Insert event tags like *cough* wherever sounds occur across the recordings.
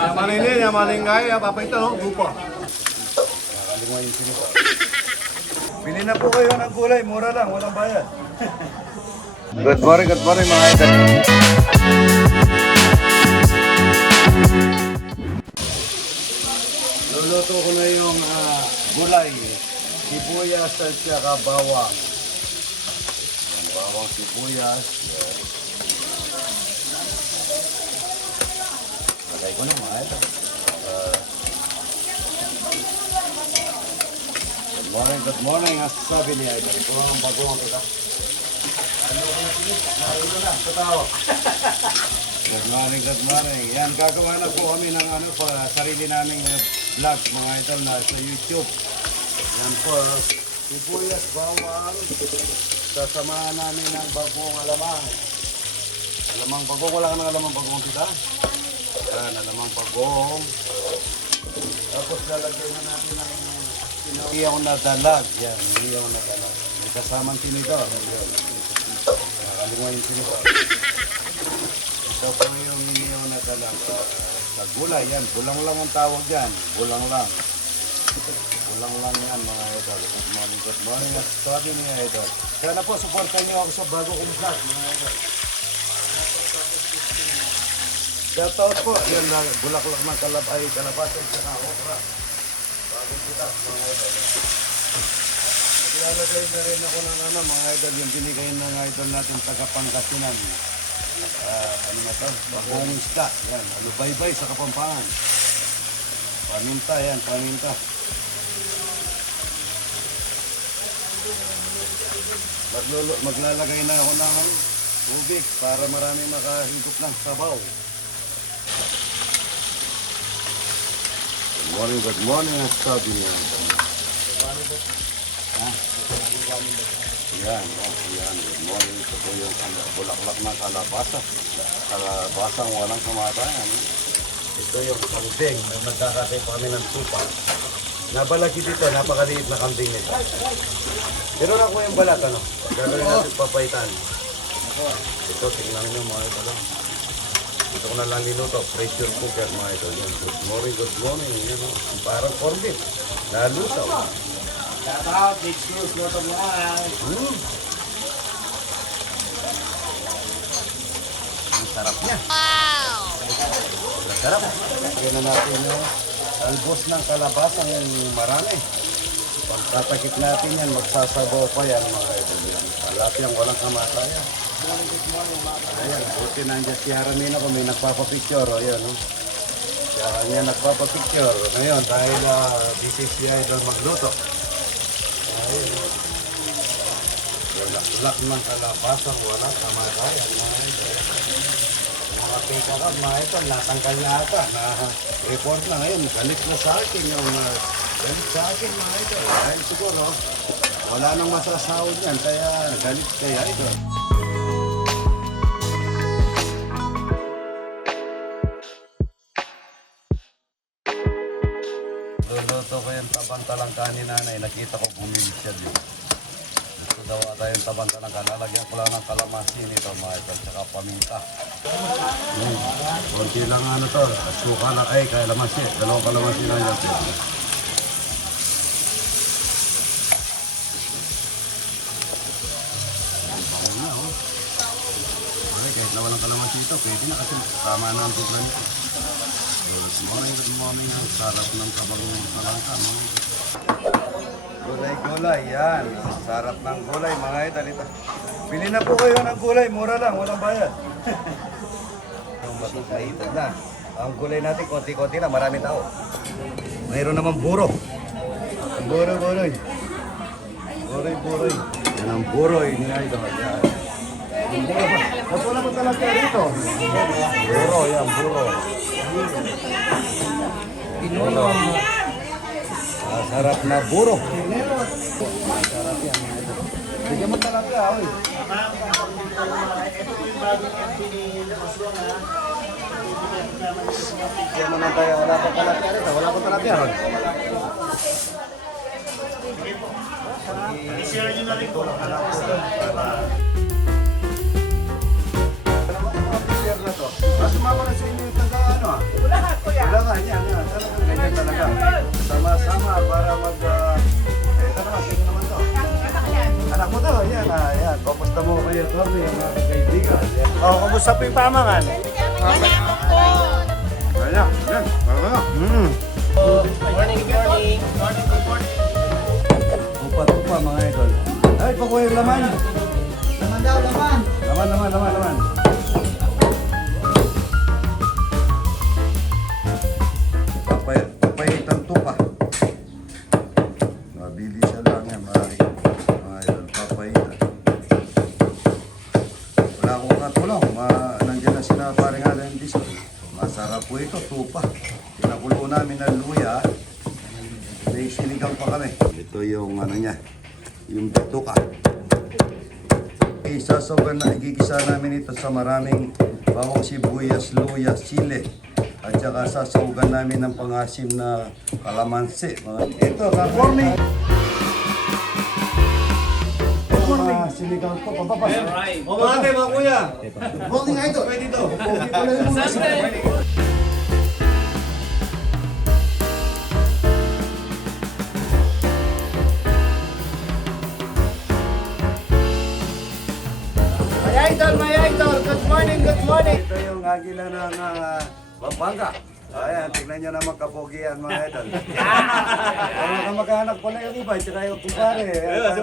Yamanin kaya, papayta no, lupa. *laughs* Bili na po kayo ng gulay, mura lang, walang bayad. *laughs* Good morning, good morning mga idol. Luluto ko na yung ah, gulay, sibuyas at saka bawang. Ang bawang sibuyas. Lagay ko na mga. Ah, good morning, good morning. Ang sabi ni idol, ito ang bagong kita. Ano ko na sila? Narito na, sa. Good morning, good morning. Yan, gagawa na po kami ng ano pa, sarili naming uh, vlog mga idol na sa YouTube. Yan po, sibuyas, bawang, sasamahan namin ng bagong alamang. Alamang bagong, wala ka ng alamang bagong kita? Yan, alamang bagong. Tapos lalagyan na natin ng hindi ako nadalag. Yan, hindi ako nadalag. May kasamang tinidor. Yan. Nakalimutan yung tinidor. Ito po yung hindi ako nadalag. Sa, sa gulay, yan. Bulang lang ang tawag yan. Bulang lang. Bulang lang yan mga idol. Good morning, good morning. Sabi niya idol. Sana po, supportan niyo ako sa bago kong vlog mga idol. Shoutout po. Yan lang. Bulaklak ng kalab ay kalabasan sa okra. Bago kita mga idol. Ilalagay na rin ako ng ano mga idol. Yung binigay ng idol natin taga Pangasinan. Ah, ano na to? Bakong isda. Yan. Alubaybay sa Kapampangan. Paminta yan. Paminta. Maglulu maglalagay na ako ng tubig para marami makahigop ng sabaw. Morning, good morning. Ang sabi niya. Yan, oh, yan. Good morning. Ito po yung bulaklak ng kalabasa. Kalabasang walang kamatayan. Ito yung kambing na nagkakatay pa kami ng supa. Nabalagi dito, napakaliit na kambing nito. Pero na ko yung balat, ano? Gagawin natin papaitan. Ito, tingnan nyo mga ito lang. Ito ko na lang niluto, pressure cooker mga ito. Yan. Good morning, good morning. Yan, oh. Parang. Nalusaw. Shout out, big schools, go to live. Mm. Ang sarap niya. Wow! Ang sarap. Lagyan na natin yung albos ng kalabasa ng marami. Pagtatakip natin yan, magsasabaw pa yan mga ito yan. Palapyang walang kamatayan. Ayan, buti nandiyan si Haramin ako, may nagpapapicture. O yan, oh. Kaya kanya nagpapapicture. Ngayon, dahil uh, busy si Idol magluto. Ayun. Bulak-bulak ng kalabasang wala kamatayan mga pika ka, mga idol, natanggal na ata. Na report na ngayon, galit na sa akin yung uh, galit sa akin mga idol. Dahil siguro, wala nang masasahod yan, kaya galit kaya idol. Luluto ko yung tabantalang kanin nanay. Nakita ko bumili siya din. Gusto daw ata yung tabantalang kanin. Lalagyan ko lang ng kalamansi nito mga ito. Tsaka paminta. Hmm. Kunti lang ano to. Suka na ay kalamansi. Dalawang kalamansi lang yan. Oh. Kahit na walang kalamansi ito, pwede na kasi tama na ang tuglan nito. Morning, good morning. Ang sarap ng kabagong talangka. Mga Gulay-gulay, yan. Sarap ng gulay, mga idol. Ito. Bili na po kayo ng gulay, mura lang, walang bayad. *laughs* Ang matutaitan na. Ang gulay natin, konti-konti na, marami tao. Mayroon naman buro. Buro-buroy. Buroy-buroy. Yan ang buroy ni idol. Yan. Buro? Ba't wala ba talaga dito? Buro, yan, buro. Ano? Ah, sarap na buro. Sarap yan. Bigyan mo talapia, oy. Bigyan mo na tayo. Wala pa talapia rito. Wala pa talapia ron. I-share nyo na rin po. Sama-sama para mag... Uh, eh, ito naman, sino naman to? Anak mo to, yan, ah, yan. Kumusta mo kayo, Tommy, ang mga kaibigan? Yan. Oh, kumusta po yung pamangan? Kaya, yan, kaya. Mm. Morning, morning. Tupa-tupa, mga idol. Ay, pakuha yung laman. Laman daw, laman. Laman, laman, laman, laman. May sinigang pa kami. Ito yung ano niya, yung bituka. Isasawagan na igigisa namin ito sa maraming bawang sibuyas, luya, sile. At saka sasawagan namin ng pangasim na kalamansi. Mga... Ito! Good morning! Sinigang po, pampapas. O mga tayo, mga kuya! Morning ito, pwede ito. Pogi pala idol, my idol. Good morning, good morning. Ito yung agila ng uh, Pampanga. Ayan, tignan nyo naman kapogian mga idol. Wala ka maghanap pala yung iba, tsaka yung kumpare. Ayan,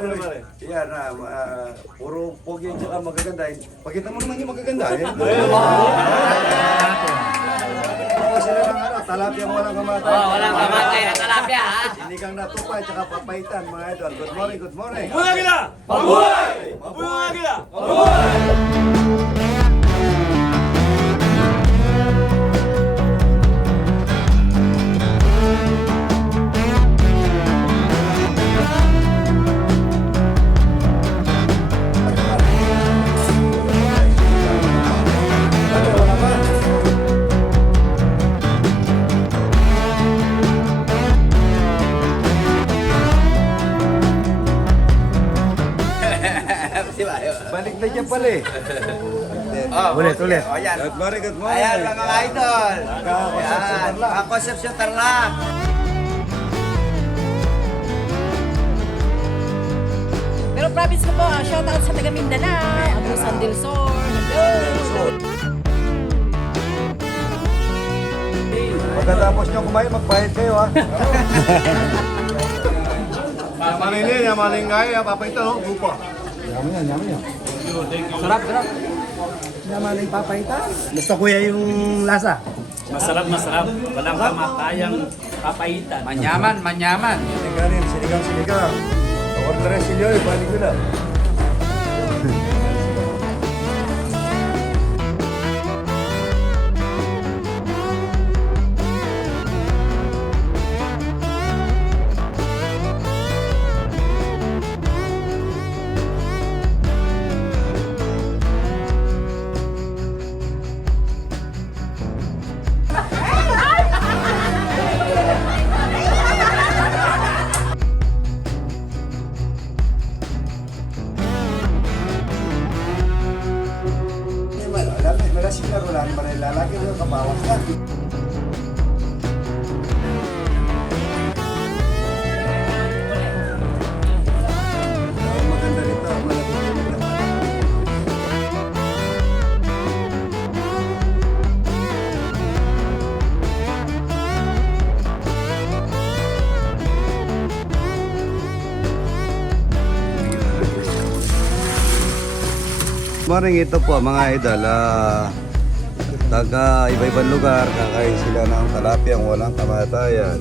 Yan, ah, ah, puro pogi tsaka magaganda. Pakita mo naman yung magaganda. Eh. Ako sila ng ano, talapia mo walang kamatay. Oh, walang kamatay na talapia, ha? Sinigang na tupay, tsaka papaitan mga idol. Good morning, good morning. Balik na dyan pala eh. *laughs* Ulit, ulit. Good morning, good morning. Ayan, mga idol. Ayan, mga Concepcion Tarlac. Pero province ko po, ah, shout out sa taga Mindanao, Abusan del Sur. Hello! Pagkatapos nyo kumain, magbayad kayo ha. *laughs* Malini, malingay, papayta no, lupa. Yaman yan, yaman yan. Sarap, sarap. Yamaning papayta. Gusto kuya yung lasa. Masarap, masarap. Walang kamatayang papaitan. Manyaman, manyaman. Siniganin, sinigang, sinigang. Orderin si Joy, balik ko na. Lalaki mo kabawas ka. Morning ito po mga idol. Ah, taga iba-ibang lugar, kakain sila ng talapia walang kamatayan.